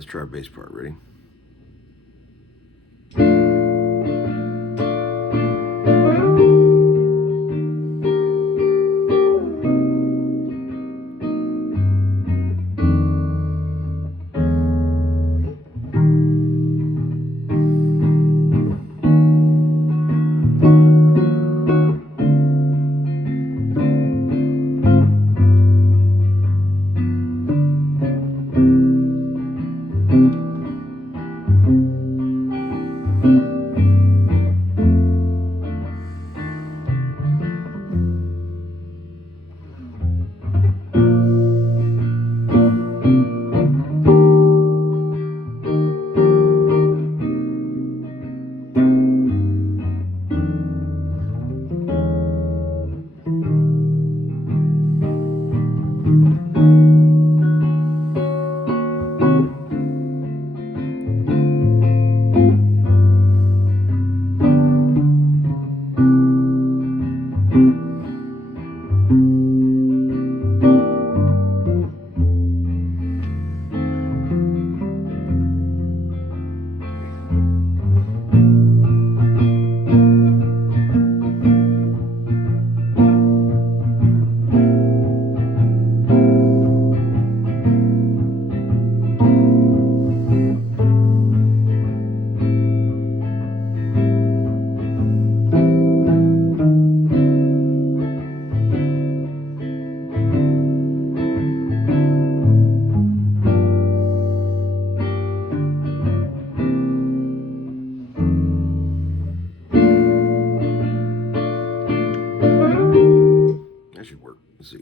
let's try bass part. Ready? That should work. Let's see.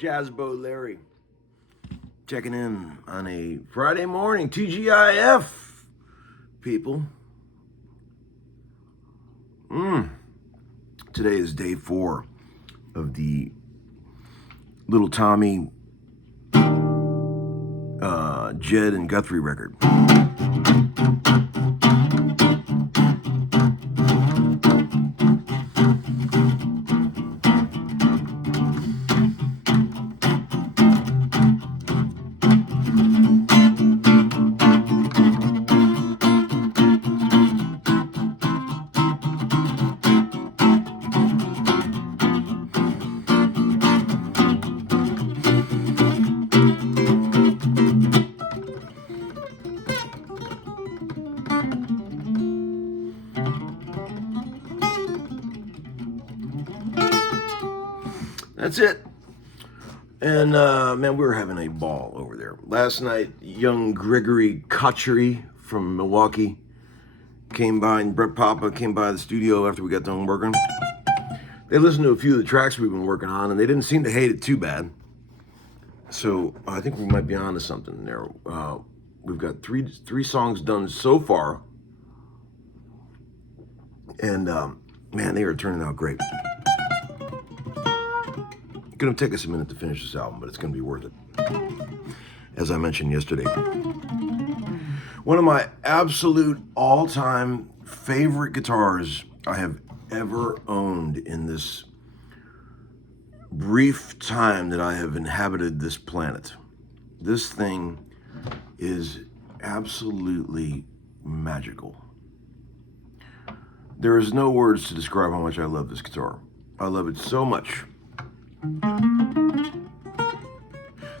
Jazzbo Larry checking in on a Friday morning. TGIF, people. Today is day 4 of the Little Tommy, Jed and Guthrie record. That's it. And man, we were having a ball over there. Last night, young Gregory Kochery from Milwaukee came by, and Brett Papa came by the studio after we got done working. They listened to a few of the tracks we've been working on, and they didn't seem to hate it too bad. So I think we might be on to something there. We've got three songs done so far. And man, they are turning out great. Gonna take us a minute to finish this album, but it's gonna be worth it. As I mentioned yesterday, one of my absolute all-time favorite guitars I have ever owned in this brief time that I have inhabited this planet. This thing is absolutely magical. There is no words to describe how much I love this guitar. I love it so much.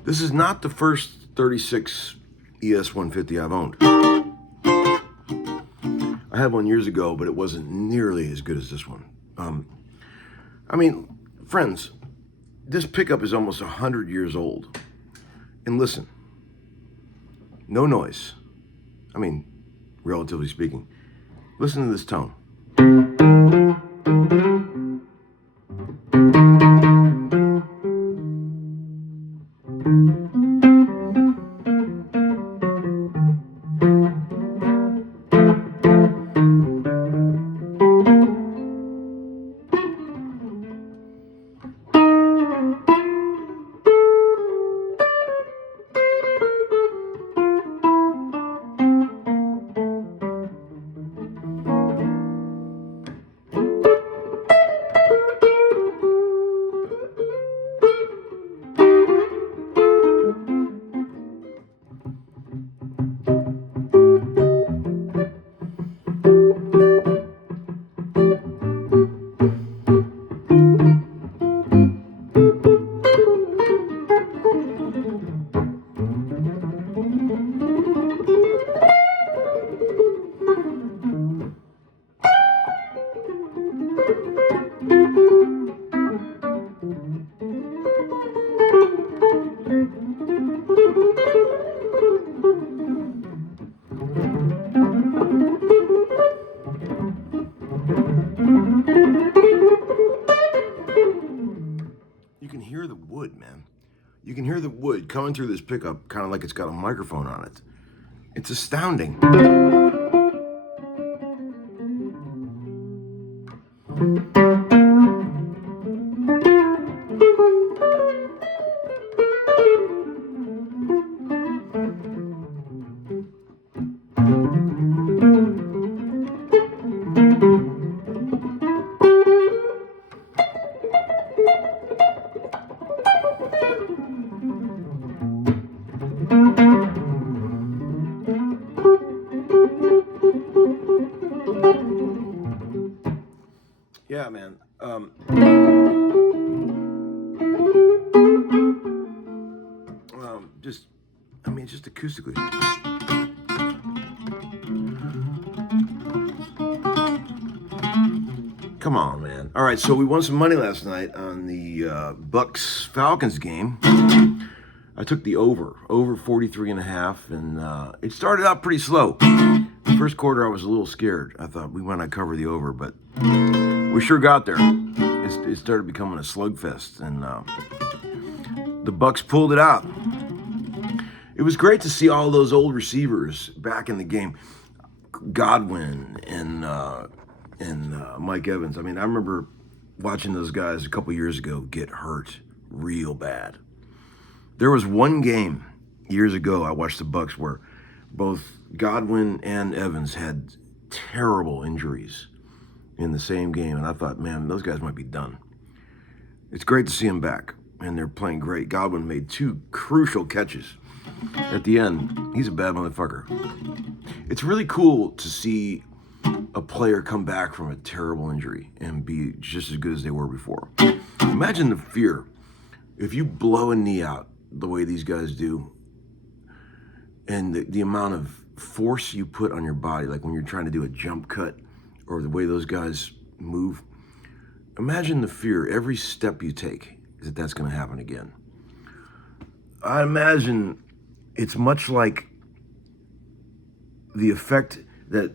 This is not the first 36 ES150 I've owned. I had one years ago, but it wasn't nearly as good as this one. I mean, friends, this pickup is almost 100 years old. And listen, no noise. I mean, relatively speaking. Listen to this tone. You can hear the wood, man. You can hear the wood coming through this pickup, kind of like it's got a microphone on it. It's astounding. Yeah, man. Just acoustically. Come on, man. All right, so we won some money last night on the Bucks-Falcons game. I took the over 43.5, and it started out pretty slow. The first quarter, I was a little scared. I thought we might not cover the over, but we sure got there. It started becoming a slugfest, and the Bucks pulled it out. It was great to see all those old receivers back in the game. Godwin and Mike Evans. I mean, I remember watching those guys a couple years ago get hurt real bad. There was one game years ago I watched the Bucks where both Godwin and Evans had terrible injuries in the same game, and I thought, man, those guys might be done. It's great to see them back, and they're playing great. Godwin made 2 crucial catches at the end. He's a bad motherfucker. It's really cool to see a player come back from a terrible injury and be just as good as they were before. Imagine the fear if you blow a knee out the way these guys do, and the amount of force you put on your body, like when you're trying to do a jump cut or the way those guys move. Imagine the fear every step you take that that's going to happen again. I imagine it's much like the effect that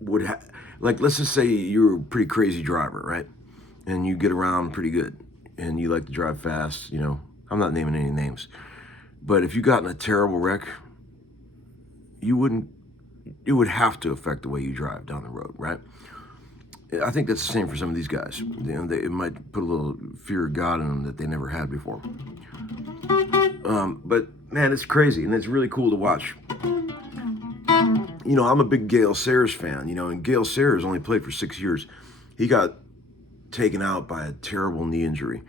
would like, let's just say you're a pretty crazy driver, right? And you get around pretty good and you like to drive fast, you know. I'm not naming any names. But if you got in a terrible wreck, it would have to affect the way you drive down the road, right? I think that's the same for some of these guys. You know, it might put a little fear of God in them that they never had before. But man, it's crazy, and it's really cool to watch. You know, I'm a big Gale Sayers fan, you know, and Gale Sayers only played for 6 years. He got taken out by a terrible knee injury.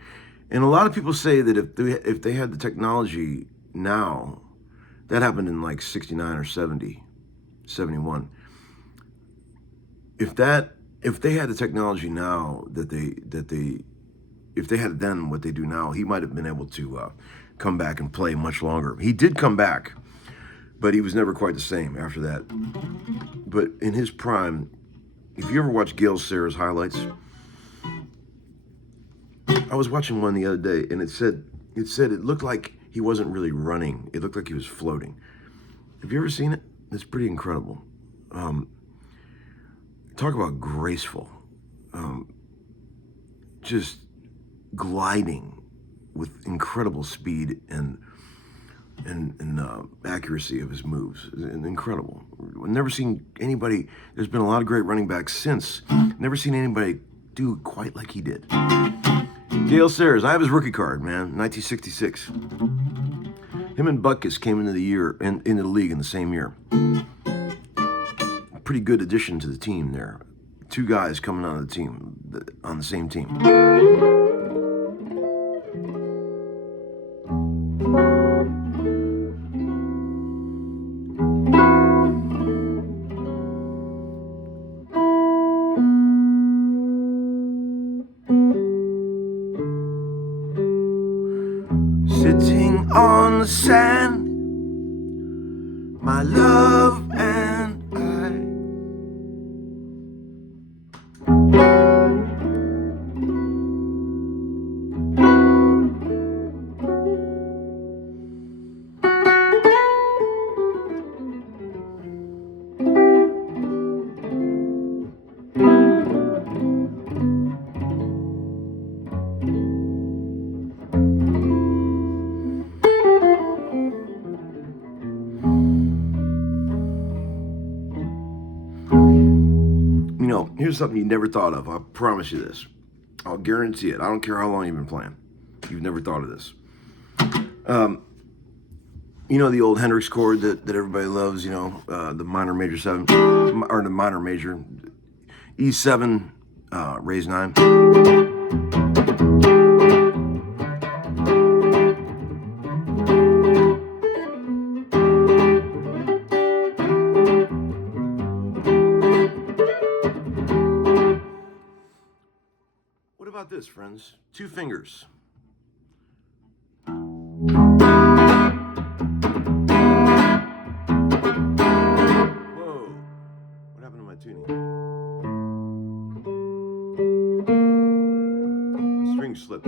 And a lot of people say that if they had the technology now, that happened in like 69 or 70, 71. If they had the technology now if they had done what they do now, he might have been able to come back and play much longer. He did come back, but he was never quite the same after that. But in his prime, if you ever watch Gale Sayers highlights, I was watching one the other day, and it said it looked like he wasn't really running. It looked like he was floating. Have you ever seen it? It's pretty incredible. Talk about graceful. Just gliding with incredible speed and accuracy of his moves. Incredible. I've never seen anybody, there's been a lot of great running backs since. Never seen anybody do it quite like he did. Gale Sayers, I have his rookie card, man, 1966. Him and Butkus came into the league in the same year. Pretty good addition to the team there. 2 guys coming on the same team. Sitting on the sand, my love and I. You know, here's something you never thought of. I promise you this. I'll guarantee it. I don't care how long you've been playing. You've never thought of this. You know the old Hendrix chord that everybody loves, you know, the minor major 7, or the minor major, E7, raise 9. What about this, friends? 2 fingers. Whoa. What happened to my tuning? The string slipped.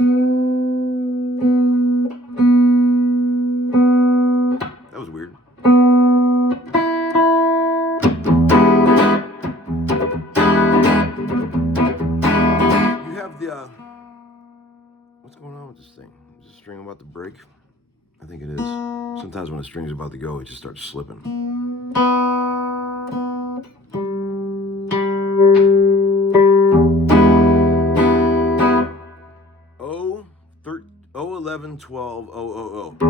That was weird. You have the what's going on with this thing? string about to break? I think it is. Sometimes when a string's about to go, it just starts slipping. Oh, 11, 12, 0, 0, 0.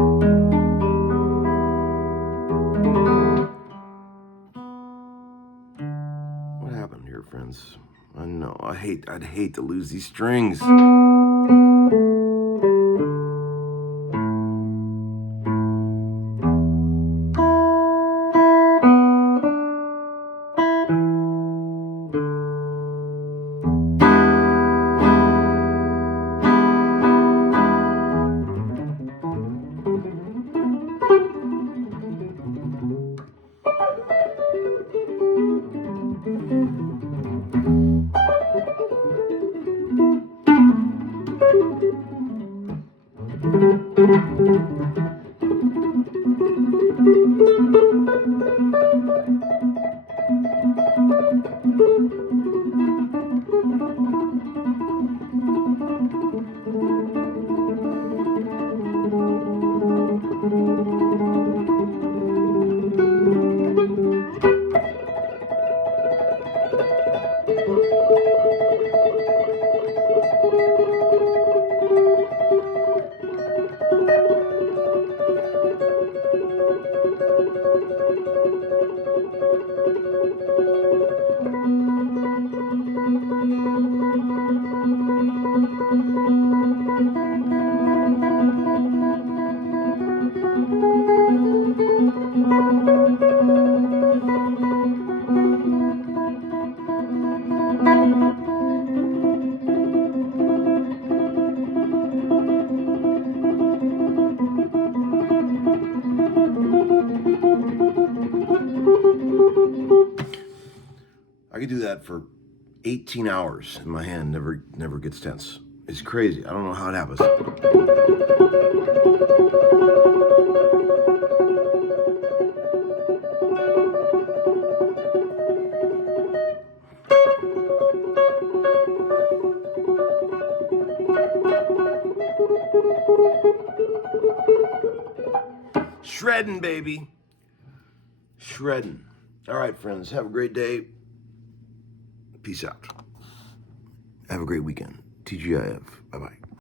What happened here, friends? I know. I'd hate to lose these strings. I could do that for 18 hours and my hand never gets tense. It's crazy. I don't know how it happens. Shredding, baby. Shredding. All right, friends. Have a great day. Peace out. Have a great weekend. TGIF. Bye-bye.